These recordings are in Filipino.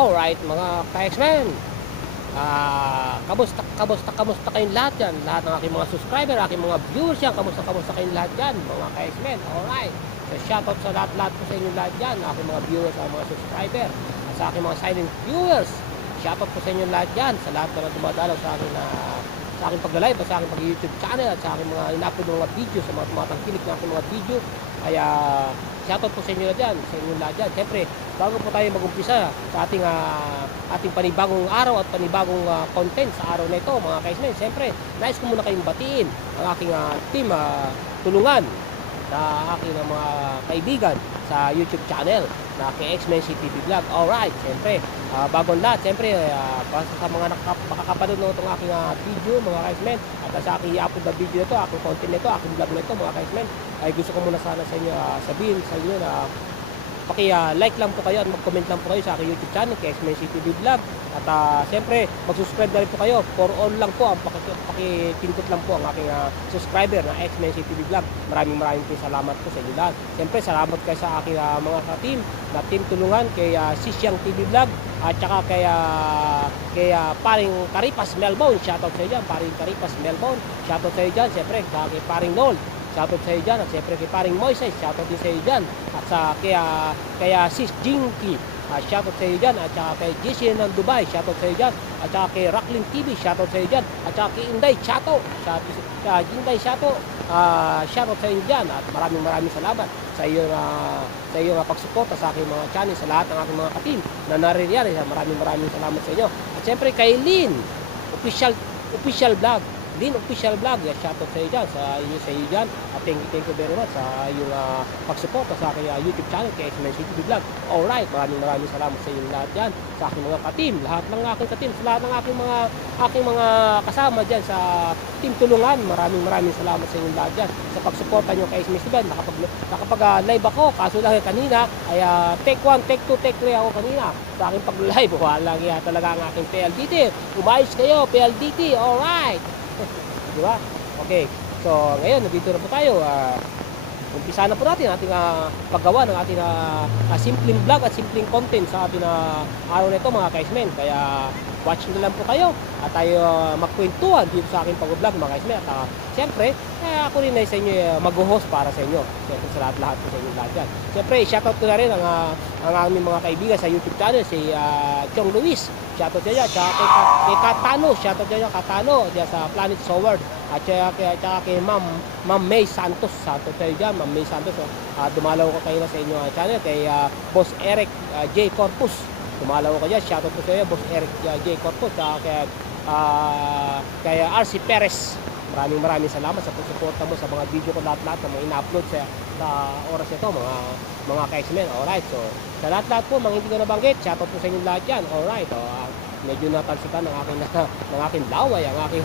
Alright mga ka-X-Men, kamusta kayong lahat yan? Lahat ng aking mga subscriber, aking mga viewers yan, kamusta kayong lahat yan mga ka-X-Men? Alright, so shoutout sa lahat po sa inyo lahat yan, aking mga viewers, aking mga subscriber, at sa aking mga silent viewers. Shoutout po sa inyo lahat yan, sa lahat na dumadalaw sa aking pag-live, sa aking pag-YouTube channel, at sa aking mga in-upload ng mga video, sa mga tumatangkilik ng aking mga video. Kaya shoutout po sa inyo dyan, sa inyo lahat dyan. Siyempre, bago po tayo mag-umpisa sa ating panibagong araw at panibagong content sa araw na ito mga ka-X-Men, siyempre, nais ko muna kayong batiin ang aking team tulungan na aking mga kaibigan sa YouTube channel na X-Men CTV Vlog. Alright, siyempre, bagong lahat, siyempre, sa mga makakapanood ng itong aking video mga X-Men, at sa aking i-upload na video ito, aking content nito, aking vlog na ito mga X-Men, ay gusto ko muna sana sa inyo sabihin sa inyo na paki-like lang po kayo at mag-comment lang po kayo sa aking YouTube channel, X-Men CTV Vlog. At siyempre, mag-subscribe na rin po kayo. For all lang po, pakipindot lang po ang aking subscriber na X-Men CTV Vlog. Maraming po salamat po sa inyo lahat. Siyempre, salamat kayo sa aking mga team na team tulungan kay Sisyang TV Vlog at saka kay paring Karipas Melbourne. Shoutout sa iyo dyan, paring Karipas Melbourne. Shoutout sa iyo dyan, siyempre, kay paring Noel. Shoutout sa iyo dyan, at siyempre kay paring Moises, shoutout din sa iyo dyan, at sa kaya Sis Jinky, shoutout sa iyo dyan, at saka kay JC ng Dubai, shoutout sa iyo dyan, at saka kay Racklin TV, shoutout sa iyo dyan, at saka kay Inday Chato, Inday Chato, shoutout sa iyo dyan, at maraming salamat sa iyo pagsuporta sa aking mga channel, sa lahat ng aking mga katim na naririyan. Maraming salamat sa inyo. At siyempre kay Lynn official vlog, Lynn Official Vlog, shoutout sa iyo dyan, sa iyo dyan, at thank you very much sa iyong pagsuporta sa aking YouTube channel, kay X-Men CTV Vlog. Alright, maraming salamat sa inyo lahat dyan, sa aking mga katim, lahat ng aking katim, sa lahat ng aking mga kasama dyan sa team tulungan. Maraming salamat sa inyo lahat dyan, sa pagsuporta nyo kay X-Men CTV. Nakapag-live ako, kaso lang kanina, ay take 1, take 2, take 3 ako kanina sa aking pag-live. Walang talaga ang aking PLDT. Umayos kayo, PLDT, alright. Diba? Okay. So, ngayon, nandito na po tayo. Umpisa na po natin ating paggawa ng ating simpleng vlog at simpleng content sa ating araw na ito mga ka-X-Men. Kaya, watch na lang po kayo at tayo magkwentuhan dito sa aking pag-vlog mga ka-X-Men. At siyempre, ako rin ay sa inyo mag-host para sa inyo. Siyempre, sa lahat po sa inyo lahat dyan. Siyempre, shoutout ko na rin ang aming mga kaibigan sa YouTube channel, si Chong Luis. Shoutout dyan, kay Katano, shoutout dyan, Katano, dyan sa Planet Soward. At saka kay Ma'am May Santos, shoutout kayo dyan, Ma'am May Santos. Dumalaw ko kayo na sa inyo channel, kay Boss Eric J. Corpus. Dumalaw ko dyan, shoutout ko sa iyo, Boss Eric J. Corpus. Kay RC Perez. Maraming salamat sa pagsuporta mo sa mga video ko, lahat na mga ina-upload sa oras ito, mga ka-X-Men. Alright, so sa lahat po, mga hindi ko nabanggit, shoutout po sa inyo lahat yan. Alright, medyo natalsikan ng aking laway, ang aking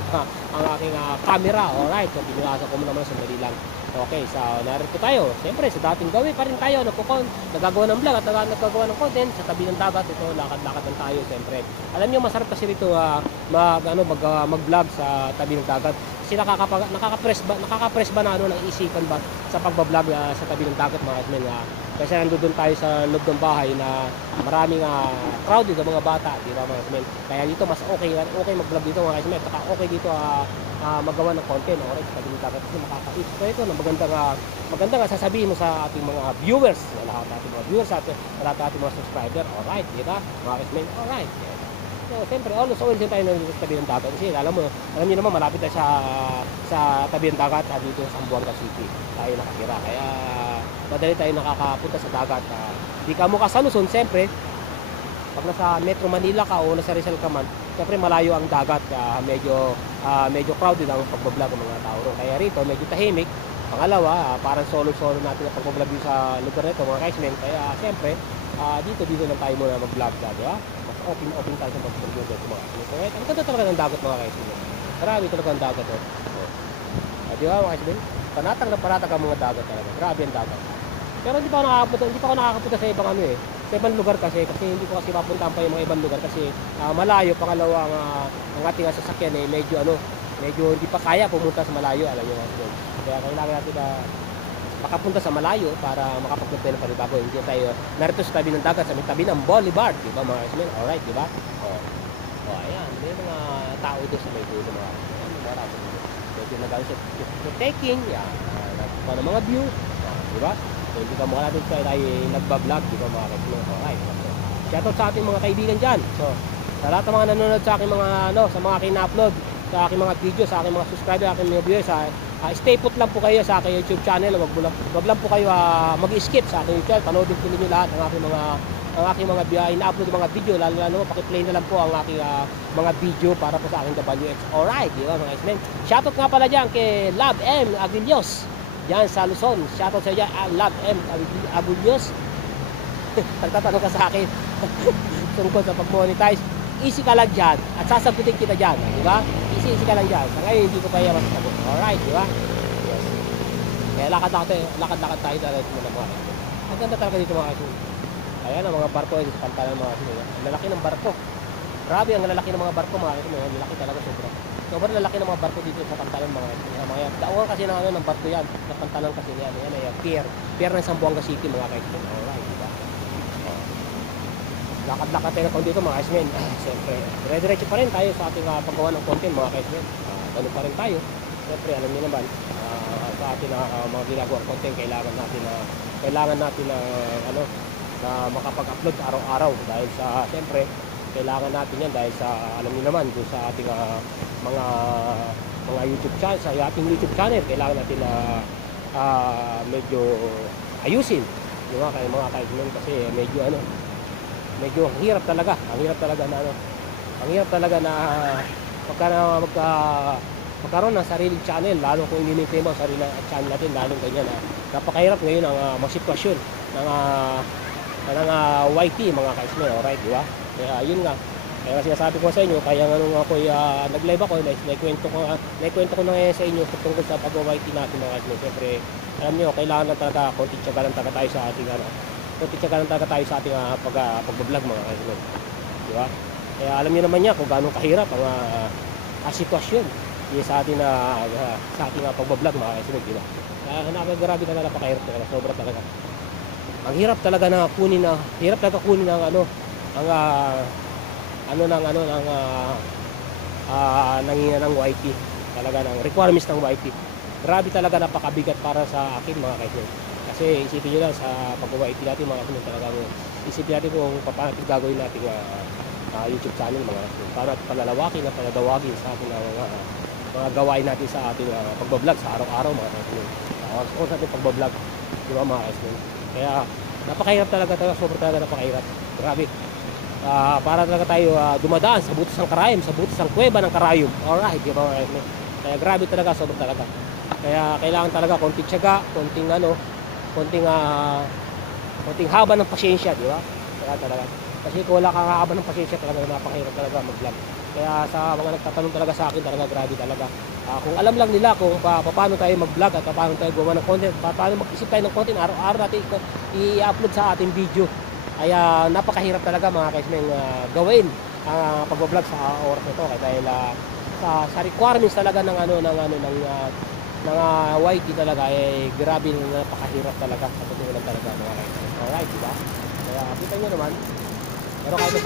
camera. Alright, so binulasan ko muna sandali lang. Okay, so narito tayo. Siyempre, sa dating gawin pa rin tayo, nagagawa ng vlog at nagagawa ng content sa tabi ng dagat. Ito, lakad-lakad lang tayo, siyempre. Alam niyo, masarap kasi rito mag-vlog sa tabi ng dagat. Kasi nakaka-press ba na ng isipan ba sa pagbablog sa tabi ng dagat mga X-Men. Kasi nandoon tayo sa loob ng bahay na maraming crowded ang mga bata, di ba mga X-Men. Kaya dito mas okay mag-vlog dito mga X-Men. Saka okay dito magawa ng content. Alright, sa tabi ng dagat kasi makakaisip ito na magandang sasabihin mo sa ating mga viewers, sa lahat ng ating mga viewers at lahat ng ating mga subscriber. Alright, di ba mga X-Men? Alright. So, siyempre, always din tayo nandito sa tabi ng dagat. Kasi alam niyo naman, malapit tayo sa tabi ng dagat dito sa Zamboanga City. Tayo nakatira. Kaya, madali tayo nakakapunta sa dagat. Di ka mo sa Luzon, siyempre, pag nasa Metro Manila ka o nasa Rizal ka man, siyempre malayo ang dagat. Medyo crowded ang pagbablog ng mga tao. Kaya rito, medyo tahimik. Pangalawa, parang solo-solo natin ang pagbablog sa lugar nito, mga X-Men. Kaya, siyempre, dito lang tayo muna mag-vlog. Di ba? Open tayo sa pag-vlog dito mga X-Men. Ang ganda talaga ng dagat mga X-Men. Marami talaga ang dagat. Di ba mga X-Men? Panatag ang mga dagat talaga. Grabe ang dagat. Pero hindi pa ako nakakapunta sa ibang sa ibang lugar kasi hindi ko kasi mapuntahan pa yung mga ibang lugar kasi malayo. Pangalawa ang ating sasakyan medyo hindi pa kaya pumunta sa malayo, alam niyo. Kaya kailangan natin makapunta sa malayo para makapag-upload tayo ng panibago. Hindi tayo narito sa tabi ng dagat, sa may tabi ng boulevard, di ba mga kasmen? Alright, di ba? Ayan, may mga tao doon sa may dulo mga kasmen. Marami doon. Medyo nagaling sa taking, yan, nagpupa ng mga view, di ba? So, hindi ka mukha natin tayo nagbablog, di ba mga kasmen? Alright, so, shoutout sa ating mga kaibigan dyan. So, sa lahat ng mga nanonood sa aking mga, sa mga kina-upload, sa aking mga video, sa aking mga subscriber, aking mga viewers, stay put lang po kayo sa aking YouTube channel. Wag lang po kayo mag-skip sa aking YouTube channel. Panoodin po ninyo lahat ang aking mga ina-upload mga video. Lalo paki-play na lang po ang aking mga video para po sa aking WX. Alright, di ba mga ismen? Shoutout nga pala dyan kay Love M. Aguilos dyan sa Luzon. Shoutout sa dyan, Love M. Aguilos. Nagtatanong ka sa akin tungkol sa pag-monetize. Easy ka lang dyan at sasagutin kita dyan, di ba? Easy ka lang dyan. Sa ngayon hindi ko pa yan masasagot. Alright, di ba? Yes. Kaya lakad-lakad tayo dito muna mga kasi. Ang ganda talaga dito mga kasi. Ayan ang mga barko dito sa pantalan mga kasi. Ang lalaki ng barko. Grabe ang lalaki ng mga barko mga kasi. Ang lalaki talaga sobra. Sobrang lalaki ng mga barko dito sa pantalan mga kasi. Mga daungan kasi ng barko yan. Sa pantalan kasi yan. Yan ay pier. Pier ng Zamboanga City mga kasi. Alright, di ba? Lakad-lakad tayo na dito mga kaismen. Siyempre, dire-diretso pa rin tayo sa ating paggawa ng content mga kaismen. Ganun pa rin tayo. Siyempre, alam niyo naman, sa ating mga ginagawang content, kailangan natin na makapag-upload araw-araw. Dahil sa, siyempre, kailangan natin yan dahil sa, alam niyo naman, doon sa ating mga YouTube channel, sa ating YouTube channel, kailangan natin na medyo ayusin. Diba? Kaya mga kaismen kasi medyo ang hirap talaga na magkaroon ng sariling channel, lalo kung ini-maintain mo ang sariling channel natin, lalong ganyan napakahirap ngayon ang mga sitwasyon ng YT mga kaismen, alright, di ba? Kaya yun nga, kaya sinasabi ko sa inyo, kaya nga nung ako nag-live ako, naikwento ko na sa inyo tungkol sa pag-YT natin mga kaismen. Siyempre, alam nyo, kailangan lang talaga, konti tiyaga lang talaga tayo sa ating pag-vlog mga kaismen, di ba? Kaya alam niyo naman niya kung gaano kahirap ang sitwasyon sa ating pag-vlog mga kaismen, di ba? Kaya napakagarabi talaga, napakahirap talaga, sobra talaga. Ang hirap talaga na kunin ang nangina ng YT, talaga ng requirements ng YT. Grabe talaga, napakabigat para sa akin mga kaismen. Kasi isipin nyo lang sa pag-YT natin mga kaismen, talagang isipin natin kung paano natin gagawin natin YouTube channel mga kaismen. Paano natin palalawakin at paladawagin sa ating mga gawain natin sa ating pag-vlog sa araw-araw mga kaismen. Sa ating pag-vlog, di ba mga kaismen? Kaya napakahirap talaga, sobrang talaga napakahirap. Grabe. Para talaga tayo dumadaan sa butas ng karayom, sa butas ng kuweba ng karayom. Alright, di ba mga kaismen? Kaya grabe talaga, sobrang talaga. Kaya kailangan talaga konting tiyaga, konting haba ng pasyensya, di ba? Kaya talaga. Kasi kung wala kang haba ng pasyensya, talaga napakahirap talaga mag-vlog. Kaya sa mga nagtatanong talaga sa akin, talaga grabe talaga. Kung alam lang nila kung paano tayo mag-vlog at paano tayo gumawa ng content, paano mag-isip tayo ng content, araw-araw natin i-upload sa ating video. Ay napakahirap talaga mga kaismen gawin ang pag-vlog sa oras na ito. Kaya dahil sa requirements talaga ng YT talaga, grabe na napakahirap talaga sa pagtutunan talaga mga kaismen. Alright, diba? Kaya kita nyo naman, pero kahit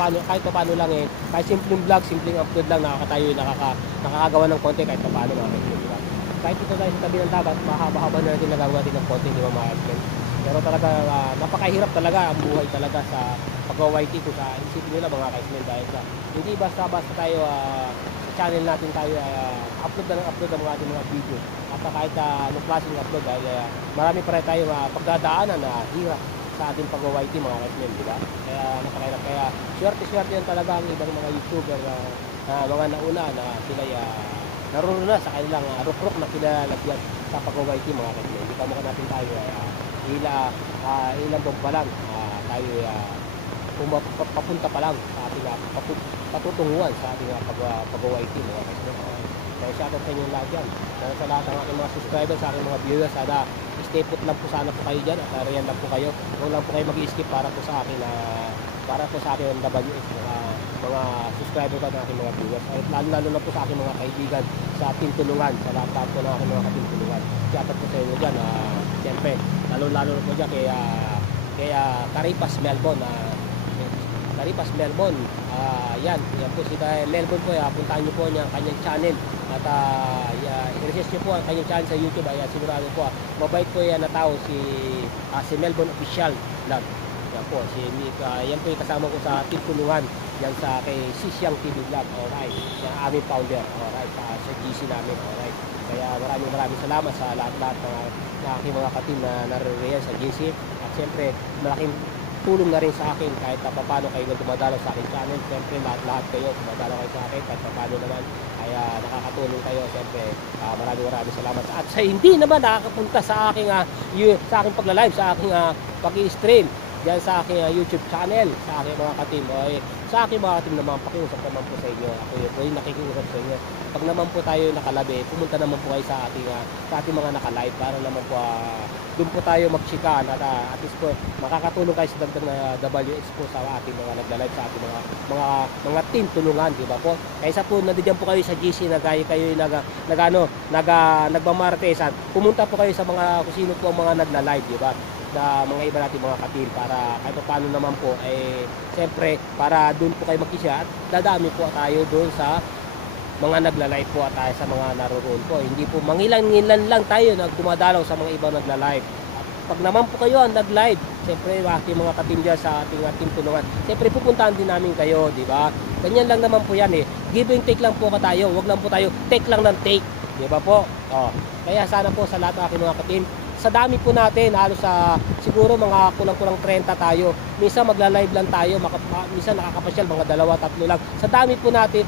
paano lang kahit simpleng vlog, simpleng upload lang, nakakagawa ng content kahit paano mga kaismen, diba? Kahit ito tayo sa tabi ng dagat, mahaba-haba na natin nagagawa natin ng content, diba mga kaismen? Pero talaga napakahirap talaga ang buhay talaga sa pag-YT ko sa isipin nila mga kaismen, dahil hindi basta-basta tayo sa channel natin tayo upload ng ating mga video at kahit anong klaseng upload, dahil marami pa rin tayo pagdadaanan na hirap sa ating pag-YT mga kaismen, di ba? Kaya napakahirap. Kaya swerte yan talaga ang ibang mga YouTuber mga nauna na sila naroon na sa kanilang rukrok na kilalagyan sa pag-YT mga kaismen. Hindi pa mukha natin tayo ilang buwan pa lang tayo papunta pa lang sa ating patutunguhan sa ating pag-YT mga kaismen. Kaya shoutout sa inyo lahat dyan. Kaya sa lahat ng aking mga subscribers, sa aking mga viewers, sana stay put lang po sana po kayo dyan at riyan lang po kayo. Huwag lang po kayo mag-skip para po sa akin ng WS, mga subscriber ko ng aking mga viewers. At lalo na po sa aking mga kaibigan sa Team Tulungan, sa lahat po ng aking mga ka-Team Tulungan. Shoutout po sa inyo dyan. Siyempre, lalo-lalo na po dyan kay Caripas Melbourne. Caripas Melbourne, yan po si Melbourne po, puntahan nyo po niya ang kanyang channel at i-research nyo po ang kanyang channel sa YouTube. Sigurado po, mabait po yan na tao si Melbourne Official Vlog. Yan po, yan po yung kasama ko sa team tulungan yan sa kay Sisyang TV Vlog. Alright, yan aming founder. Alright, sa GC namin. Alright, kaya maraming salamat sa lahat-lahat na aking mga katim na naririyan sa GC. At siyempre, malaking tulong na rin sa akin kahit paano kayo na dumadalaw sa akin channel. Siyempre, lahat kayo dumadalaw kayo sa akin kahit paano naman ay nakakatulong kayo. Siyempre, maraming salamat. At sa hindi naman nakakapunta sa aking pagla-live, sa aking pag-i-stream diyan sa aking YouTube channel, sa aking mga katim, sa aking mga katim naman, pakiusap naman po sa inyo. Ako yung nakikiusap sa inyo. Pag naman po tayo nakalabi, pumunta naman po kayo sa ating mga nakalive para naman po doon po tayo magchikan at least po makakatulong kayo sa dagdag na WH po sa ating mga nagla-live, sa ating mga team tulungan, di ba po? Kaysa po nandiyan po kayo sa GC na kayo nagmamartesan, pumunta po kayo sa mga kung sino po ang mga nagla-live, di ba? Na mga iba natin mga katil para kahit paano naman po siyempre para doon po kayo magkisya at dadami po tayo doon sa mga nagla-live po at tayo sa mga naroon po. Hindi po mangilan-ngilan lang tayo na dumadalaw sa mga ibang nagla-live. At pag naman po kayo ang nag-live, siyempre aking mga katim dyan sa ating team tulungan, siyempre pupuntahan din namin kayo, di ba? Ganyan lang naman po yan give and take lang po tayo, wag lang po tayo take lang ng take, di ba po? Kaya sana po sa lahat ng aking mga katim, sa dami po natin, halos siguro mga kulang-kulang 30 tayo. Minsan magla-live lang tayo, minsan nakakapasyal mga 2-3 lang. Sa dami po natin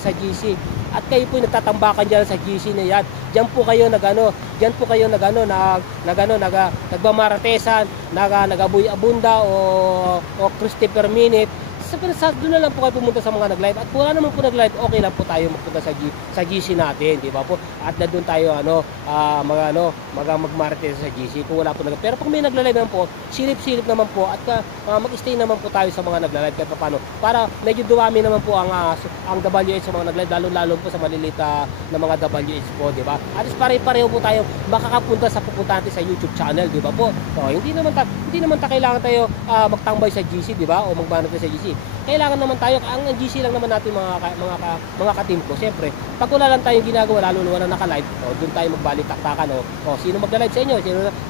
sa GC. At kayo po nagtatambakan diyan sa GC na yan. Diyan po kayo nagmamaratesan, nagabuy abunda o Christy per minute. Doon na lang po kayo pumunta sa mga nag-live. At kung wala naman po nag-live, okay lang po tayo magpunta sa GC natin, di ba po? At na doon tayo magmarites sa GC kung wala po nag-live. Pero pag may nagla-live naman po, silip-silip naman po at mag-stay naman po tayo sa mga nagla-live kahit paano. Para medyo dumami naman po ang WH sa mga nag-live, lalo po sa maliliit na mga WH po, di ba? At least pare-pareho po tayo makakapunta sa pupunta natin sa YouTube channel, di ba po? So, hindi naman kailangan tayo magtambay sa GC, di ba? O magmarites sa GC. Kailangan naman tayo, ang GC lang naman natin mga katim ko. Siyempre, pag wala lang tayong ginagawa, lalo na wala naka-live, doon tayo magbalik taktakan. Sino magla-live sa inyo?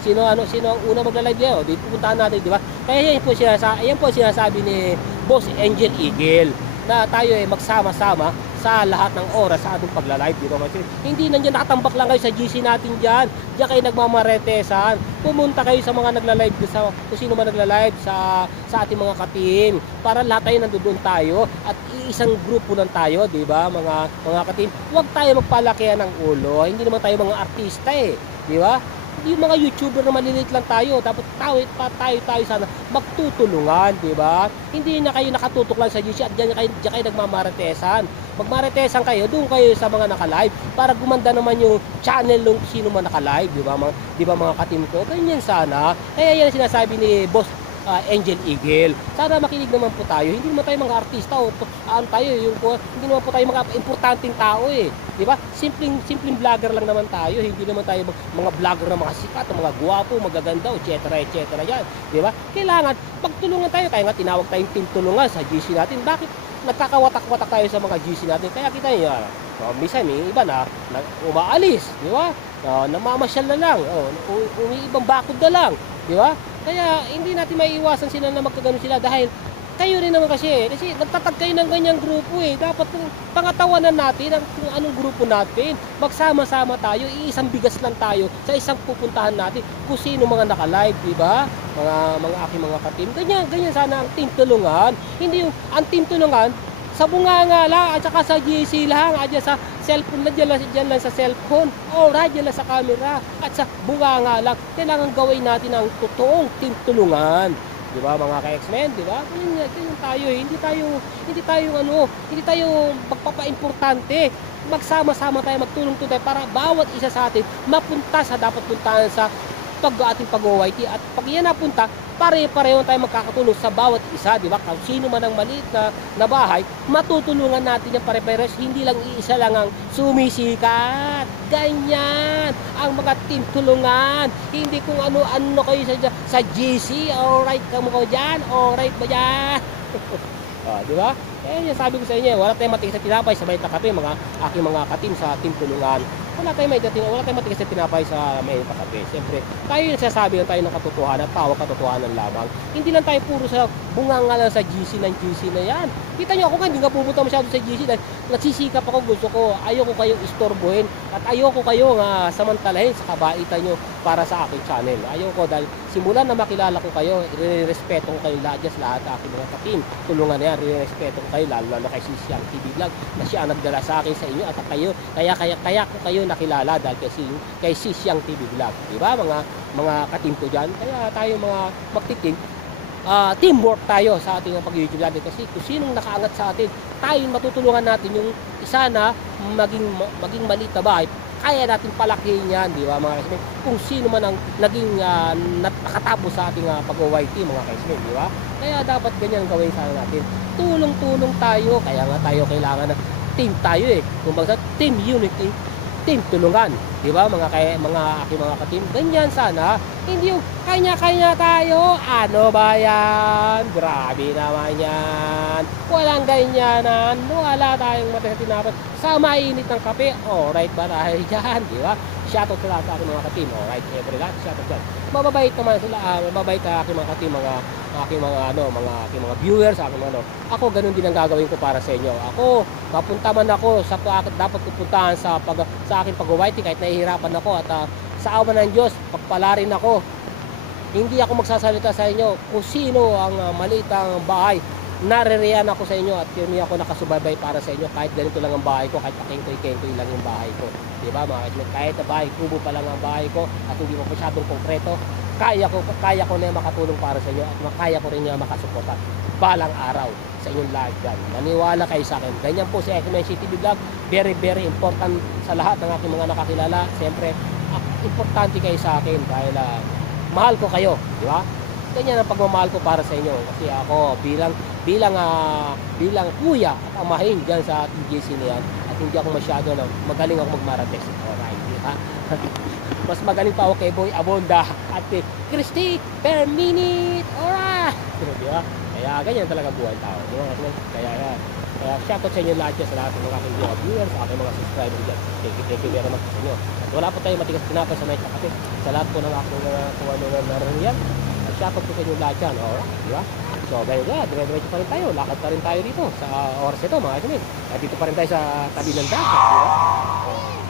Sino ang una magla-live kayo? Dito pupuntahan natin, di ba? Kaya yan po sinasabi ni Boss Angel Eagle na tayo magsama-sama sa lahat ng oras sa ating pagla-live, di ba? Hindi nandiyan nakatambak lang kayo sa GC natin diyan. Diyan kayo nagmamaretesan. Pumunta kayo sa mga nagla-live, kung sino man nagla-live sa ating mga katim. Para lahat tayo nandoon tayo at isang grupo lang tayo, di ba? Mga katim. Huwag tayo magpalakihan ng ulo. Hindi naman tayo mga artista di ba? Yung mga YouTuber na maliliit lang tayo, dapat tayo sana magtutulungan, di ba? Hindi na kayo nakatutok lang sa GC at diyan kayo nagmamaratesan. Magmaratesan kayo, doon kayo sa mga naka-live para gumanda naman yung channel ng sino man naka-live, di ba mga katim ko? Ganyan sana. Kaya yan sinasabi ni Boss Angel Eagle. Sana makinig naman po tayo. Hindi naman tayo mga artista hindi naman po tayo mga importanteng tao Di ba? Simpleng vlogger lang naman tayo. Hindi naman tayo mga vlogger na mga sikat, mga guwapo, magaganda, etc. yan. Di ba? Kailangan pagtulungan tayo. Kaya nga tinawag tayong team tulungan sa GC natin. Bakit nagkakawatak-watak tayo sa mga GC natin? Kaya kita niyo, minsan may iba na umaalis, di ba? Namamasyal na lang, umiibang bakod na lang, di ba? Kaya hindi natin maiiwasan sila na magkagano sila dahil kayo rin naman kasi nagtatag kayo ng ganyang grupo Dapat pangatawanan natin kung anong grupo natin. Magsama-sama tayo, iisang bigas lang tayo sa isang pupuntahan natin kung sino mga naka-live, di ba? Mga aking mga katim. Ganyan sana ang team tulungan. Hindi yung ang team tulungan sa bunganga lang at saka sa GC lang at sa cellphone na dyan lang sa cellphone dyan lang sa camera at sa bunganga lang. Kailangan gawin natin ang totoong team tulungan, di ba mga ka-X-Men, di ba? Ganyan tayo hindi tayo magpapa-importante. Magsama-sama tayo, magtulong tayo para bawat isa sa atin mapunta sa dapat puntahan sa ating pag-OYT. At pag yan napunta, pare-pareho tayo magkakatulong sa bawat isa, di ba? Kung sino man ang maliit na bahay, matutulungan natin yung pare-pareho. Hindi lang iisa lang ang sumisikat. Ganyan ang mga team tulungan. Hindi kung ano kayo sa GC. Alright ka mo ko dyan? Alright ba dyan? Di ba? Yung sabi ko sa inyo, wala tayong matigas sa tinapay sa maliit na kape, mga aking mga katim sa team tulungan. Wala tayong matigas sa tinapay sa maliit na kape. Siyempre, tayo yung nagsasabi lang tayo ng katotohanan, tawag katotohanan lamang. Hindi lang tayo puro sa bunganga lang sa GC na yan. Kita nyo ako hindi nga pupunta masyado sa GC dahil nagsisikap ako, gusto ko, ayoko kayong istorbohin at ayoko kayong samantalahin sa kabaitan nyo para sa aking channel. Ayoko dahil simulan na makilala ko kayo, respeto ko kayo lahat dyan, lahat aking mga katim. Tulungan na yan, respeto ko kayo, lalo kay Sisyang TV Vlog na siya ang nagdala sa akin sa inyo at kaya ko kayo nakilala dahil kay Sisyang TV Vlog. Diba mga katim ko dyan? Kaya tayo mga magtitim, teamwork tayo sa ating pag-YouTube natin kasi kung sinong nakaangat sa atin, tayo matutulungan natin yung isa na maging maliit na bahay, kaya natin palakihin yan, di ba mga kaismen? Kung sino man ang naging nakatapos sa ating pag-OYT mga kaismen, di ba? Kaya dapat ganyan gawin sana natin. Tulong-tulong tayo, kaya nga tayo kailangan ng team tayo Kung baga team unity, team tulungan, di ba mga aking mga katim, ganyan sana. Hindi yung kanya-kanya tayo, ano ba yan? Grabe naman yan. Walang ganyanan, wala tayong matigas sa tinapay sa mainit ng kape. Alright ba dahil dyan, di ba? Shoutout sa lahat sa aking mga katim. Alright, every lahat, shoutout dyan. Mababait naman sila, mababait ang aking mga katim, aking mga viewers, Ako ganun din ang gagawin ko para sa inyo. Ako, mapunta man ako sa dapat pupuntahan sa aking pag-OYT kahit nahihirapan ako at sa awa ng Diyos, pagpalarin ako. Hindi ako magsasalita sa inyo kung sino ang maliit ang bahay. Naririyan ako sa inyo at hindi ako nakasubaybay para sa inyo kahit ganito lang ang bahay ko, kahit pakengkoy-kengkoy lang yung bahay ko. Diba mga kaibigan? Kahit na bahay, kubo pa lang ang bahay ko at hindi mo masyadong konkreto, kaya ko na makatulong para sa inyo at kaya ko rin makasuporta balang araw sa inyong lahat dyan. Maniwala kayo sa akin. Ganyan po si X-Men TV Vlog. Very, very important sa lahat ng aking mga nakakilala. Siyempre, importante kayo sa akin dahil mahal ko kayo, di ba? Ganyan ang pagmamahal ko para sa inyo kasi ako bilang kuya at amahin dyan sa TGC na yan at hindi ako masyado magaling ako magmaratex. Alright, di ba? Mas magaling pa ako kay Boy Abonda at Christy per minute. Alright, di ba? Kaya ganyan talaga buhay tao, di ba? Kaya shoutout sa inyo lahat dyan sa lahat ng mga aking mga viewers, sa aking mga subscribers dyan. Thank you very much sa inyo. At wala po tayong matigas tinapay sa night na kape. Sa lahat po ng aking kung ano na naririyan. Shoutout po sa inyo lahat dyan. Alright, di ba? So, ganyan nga, dire-diretso pa rin tayo. Lakad pa rin tayo dito sa oras ito, mga kasimid. At dito pa rin tayo sa tabi ng dagat, di ba?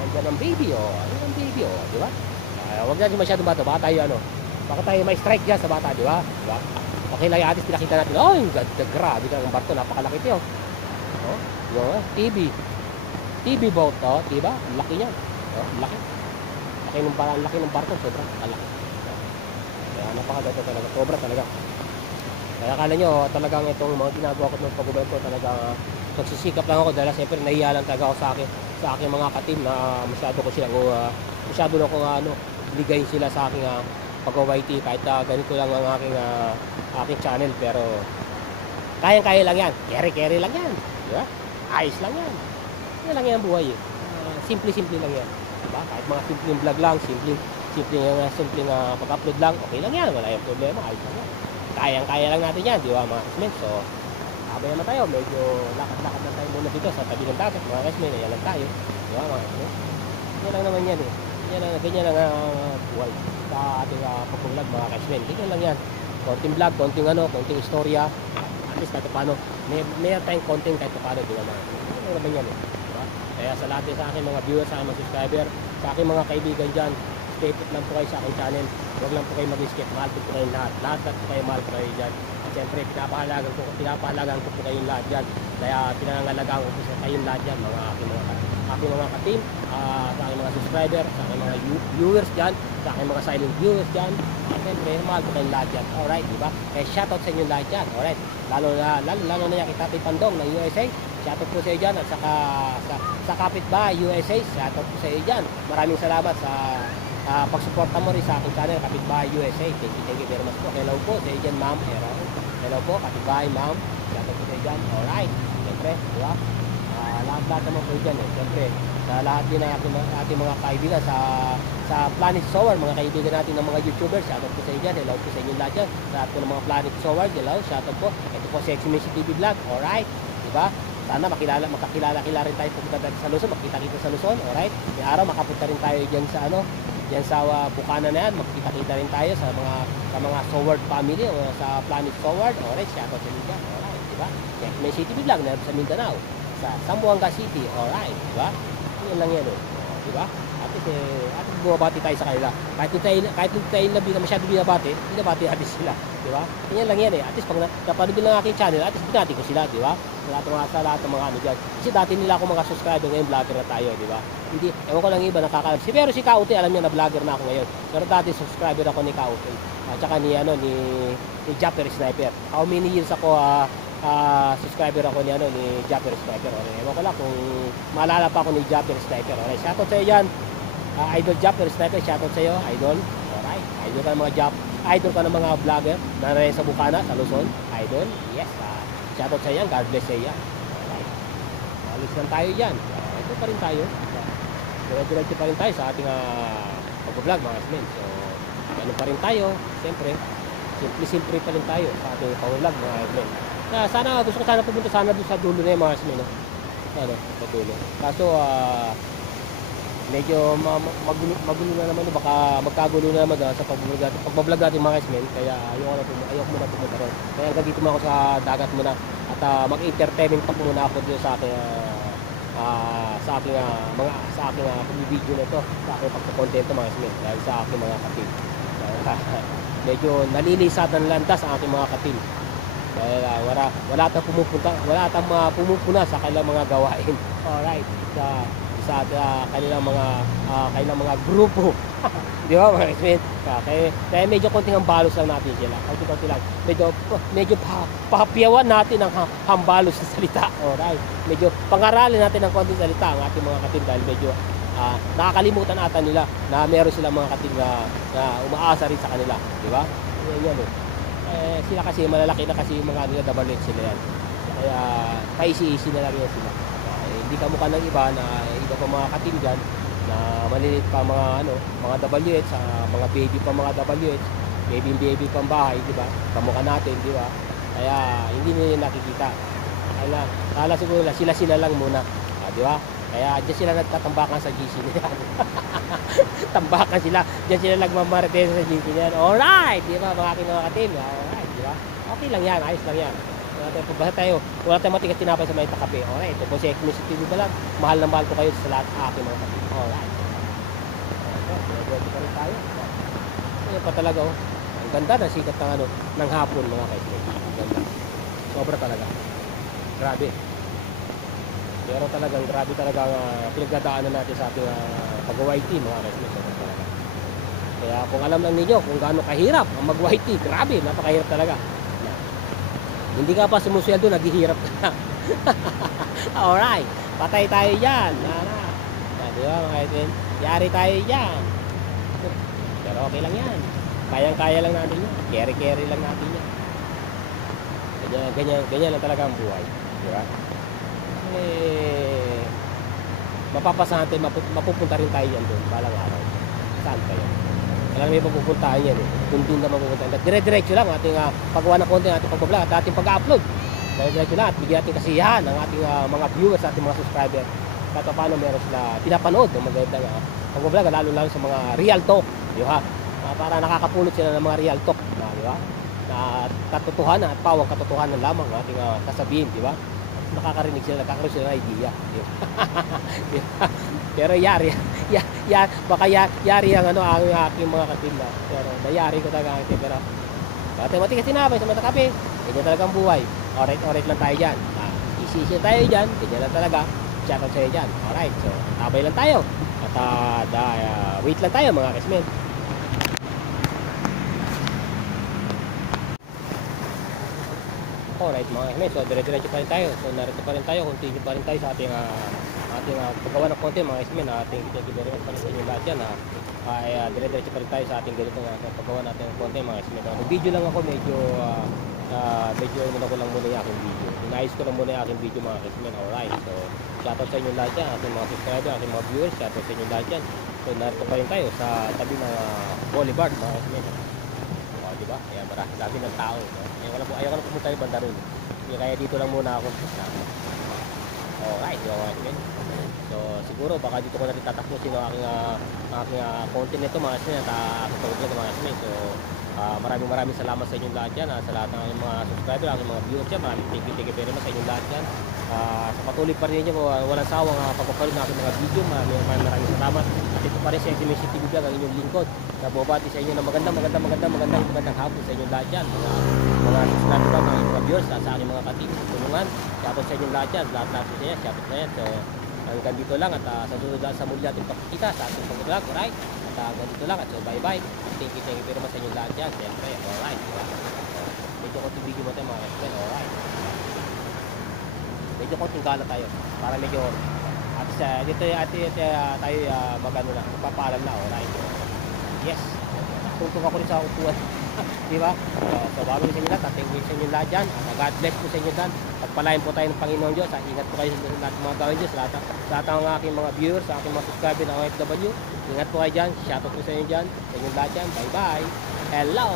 Andyan ang baby, di ba? Huwag natin masyadong bata. Baka tayo, baka tayo may strike dyan sa bata, di ba? Di ba? Okay lang yung atis, pinakita natin. Oh, yung grabe ka ng barko, napakalaki ito. Oh, yung TV boat, di ba? Ang laki niyan. Laki. Laki ng barko, sobrang laki. Kaya napakaganda talaga, sobra talaga. Kaya akala nyo, talagang itong mga ginagawa ko ng pag-ubay ko, talagang nagsisikap lang ako dahil siyempre nahiya lang talaga ako sa aking mga katim na masyado na kung ligayin sila sa aking pag-OYT kahit ganito lang ang aking channel, pero kayang-kaya lang yan, carry lang yan, di ba? Ayos lang yan, yan lang yan buhay simple lang yan, di ba? Kahit mga simpleng vlog lang, simpleng pag-upload lang, okay lang yan, wala yung problema, ayos lang yan, kayang-kaya lang natin yan, di ba mga kasmen? So habang naman tayo, medyo lakad-lakad lang tayo muna dito sa tabi ng dagat, mga kasmen, yan lang tayo, di ba mga kasmen? Yan lang naman yan ganyan lang buhay sa ating pag-vlog mga kasmen, ganyan lang yan, konting vlog, konting istorya, at least kahit paano may tayong konting kahit paano, di ba mga kasmen? Ano naman yan diba? Kaya sa lahat sa aking mga viewers, sa aking mga subscriber, sa aking mga kaibigan dyan, stay put lang po kayo sa aking channel, huwag lang po kayo mag-skip, mahal po kayo lahat po kayo, mahal po kayo dyan. At siyempre pinapahalagan ko po kayong lahat dyan, kaya pinangangalagaan ko po sa kayong lahat dyan, mga aking mga ka-team, sa aking mga subscriber, sa aking mga viewers dyan, sa aking mga silent viewers dyan, at siyempre mahal po kayong lahat dyan. Alright, diba? Kaya shoutout sa inyo lahat dyan. Alright, lalo na yan kay Tatay Pandong ng USA, shoutout po sa iyo dyan, at saka sa kapitbahay USA, shoutout po sa iyo dyan. Maraming salamat sa pagsuporta mo rin sa aking channel, Kapitbahay USA. Thank you very much po. Hello po sa dyan, ma'am. Hello po, Kapitbahay, ma'am. Shoutout po sa dyan. Alright. Siyempre, di ba? Lahat naman po dyan eh. Siyempre, sa lahat din ng ating mga kaibigan sa Planet Sower, mga kaibigan natin ng mga YouTubers, shoutout po sa inyo dyan. Hello po sa inyo lahat dyan. Sa lahat po ng mga Planet Sower, hello, shoutout po. Ito po Sexy Messi TV Vlog. Alright. Di ba? Sana makakilala rin tayo pupunta tayo sa Luzon, makita-kita sa Luzon, alright? May araw makapunta rin tayo diyan sa diyan sa Bukana na yan, makita-kita rin tayo sa mga Soward family o sa Planet Soward, alright? Shoutout sa inyo, alright, di ba? May City Vlog na sa Mindanao, sa Zamboanga City, alright, di ba? Yan lang yan, di ba? At bumabati tayo sa kanila. Kahit tayo masyado binabati natin sila, di ba? Yan lang yan eh. At least pag napanood ng aking channel, at least binati ko sila, di ba? Sa lahat ng mga ano dyan. Kasi dati nila ako mga subscriber, ngayon vlogger na tayo, di ba? Hindi, ewan ko lang iba nakakalam. Pero si Kauti, alam niya na vlogger na ako ngayon. Pero dati subscriber ako ni Kauti. At saka ni Japper Sniper. How many years ako subscriber ako ni Japper Sniper. Ewan ko lang kung maalala pa ako ni Japper Sniper. Alright, shoutout sa iyo dyan. Idol Japper Sniper, shoutout sa iyo, idol. Alright, idol ka ng mga idol ka ng mga vlogger na nariyan sa Bukana, sa Luzon. Idol, yes. Shoutout sa iyo, God bless sa iyo. Alright, alis lang tayo dyan. Ito pa rin tayo. Diretso pa rin tayo sa ating pag-vlog mga kasmen. So, ganun pa rin tayo. Siyempre, simple pa rin tayo sa ating pag-vlog mga kasmen. Sana, gusto ko sana pumunta sana doon sa dulo na yung mga kasmen. Sa dulo. Kaso, medyo magulo na naman, baka magkagulo na naman sa pag-vlog natin mga kasmen. Kaya ayoko muna pumunta ron. Kaya hanggang dito muna ako sa dagat muna at mag-entertainment pa muna ako dito sa aking pag-video na ito, sa aking pagkakontento mga kasmen, dahil sa aking mga kapil. Medyo nalilisat ng landas ang aking mga kapil. Dahil wala tang pumupuna sa kanilang mga gawain. Alright, sa kanilang mga grupo. Di ba mga kasmen? Kaya medyo konting hambalos lang natin sila. Konti lang. Medyo pahapiyawan natin ang hambalos sa salita. Alright. Medyo pangaralin natin ng konting salita ang ating mga kapatid dahil medyo nakakalimutan ata nila na meron silang mga kapatid na umaasa rin sa kanila. Di ba? Yan sila kasi malalaki na kasi yung mga dabalit sila yan. Kaya paisi-isi na lang yan sila. Hindi ka mukha ng iba na iba pa mga katim dyan na maliliit pa mga WH, mga baby pa mga WH, baby pang bahay, di ba? Kamukha natin, di ba? Kaya hindi nila nakikita. Kala siguro sila lang muna, di ba? Kaya diyan sila nagtatambakan sa GC nila. Tambakan sila, diyan sila nagmamarites sa GC nila. Alright, di ba mga aking mga katim? Alright, di ba? Okay lang yan, ayos lang yan. Wala tayong matigas tinapay sa may kape. Alright, ito po si Xmisi TV Vlog. Mahal na mahal ko kayo sa lahat aking mga kape. Alright. Ready pa rin tayo. Ayan pa talaga ang ganda ng sikat ng hapon mga kaibigan. Ganda. Sobra talaga. Grabe. Pero talagang grabe talaga pinagdadaanan natin sa ating pag-YT mga kaibigan. Sobra talaga. Kaya kung alam lang ninyo kung gaano kahirap ang mag-YT, grabe, napakahirap talaga. Hindi ka pa sumusweldo, naghihirap ka na. Alright, patay tayo dyan. Di ba mga kaibigan? Yari tayo dyan. Pero okay lang yan. Kayang-kaya lang natin yan. Carry lang natin yan. Ganyan lang talaga ang buhay. Di ba? Mapapasahan tayo, mapupunta rin tayo yan doon. Balang araw. Saan kayo? Alam may mapupuntahan yan eh. Doon na mapupuntahan. Dire-diretso lang ating paggawa ng content, ating pag-vlog at ating pag-upload. Dire-diretso lang at bigyan natin kasiyahan ang ating mga viewers, ating mga subscriber. Kahit paano meron sila pinapanood ng magandang pag-vlog, lalo sa mga real talk. Di ba? Para nakakapulot sila ng mga real talk. Di ba? Na katotohanan at pawang katotohanan lamang ang ating sasabihin. Di ba? Nakakarinig sila, nakakaroon sila ng idea. Pero baka yari ang ang aking mga katinda. Pero nayari ko talaga ang pero mati kasi tinapay sa mata kape. Ganyan talaga ang buhay. Alright lang tayo dyan. Isi tayo dyan. Ganyan lang talaga. Shoutout sa'yo dyan. Alright, so tabay lang tayo. At wait lang tayo mga kasmen. Alright mga kasmen, so dire-diretso pa rin tayo. So narito pa rin tayo, continue pa rin tayo sa ating ating paggawa ng content mga guys. Thank you very much pala sa inyo lahat yan. Ay dire-diretso pa rin tayo sa ating ganito paggawa natin ng content mga guys. Nag-video lang ako medyo muna ko lang muna yung aking video. Inayos ko lang muna yung aking video mga guys. Alright. So shoutout sa inyo lahat yan, ating mga subscriber, ating mga viewers, shoutout sa inyo lahat yan. So narito pa rin tayo sa tabi ng boulevard mga guys. Diba? Kaya marami dami ng tao. No? Ayaw ko na pumunta yung banda rin. Kaya dito lang muna ako. Alright, yung mga guys. So siguro baka dito ko na rin tatapusin ang aking content nito mga guys. Aking pag-vlog mga guys. So maraming salamat sa inyong lahat yan. Sa lahat ng mga subscriber, aking mga viewers yan. Thank you very much sa inyong lahat yan. Sa patuloy pa rin ninyo, walang sawang pagpapalit ng aking mga video. Maraming salamat. At ito pa rin sa Exhibition TV Vlog, ang inyong lingkod. Nabobati sa inyo ng magandang hapon sa inyong lahat yan. Mga subscriber ba, mga viewers, sa aking mga katibig, tulungan. Shoutout sa inyong lahat yan. Lahat sa inyo, shoutout na yan. So hanggang dito lang at sa susunod sa muli natin pakikita sa ating pag-vlog. Alright? At hanggang dito lang at so bye bye. Thank you very much sa inyong lahat yan. Siyempre, alright. Medyo konting video mo tayo mga kapatid. Alright. Medyo konting gala tayo. Para medyo at dito tayo magano na. Magpapaalam na. Alright. Yes. Tungtong ako rin sa upuan. Diba? So bago sa inyo lahat. Thank you sa inyo lahat dyan. God bless po sa inyo dyan. Pagpalain po tayo ng Panginoon Diyos. Ingat po kayo sa lahat ng mga gawin Diyos. Lahat ng aking mga viewers, aking mga subscriber ng OFW. Ingat po kayo dyan. Shoutout po sa inyo dyan. Sa inyo lahat dyan. Bye bye. Hello.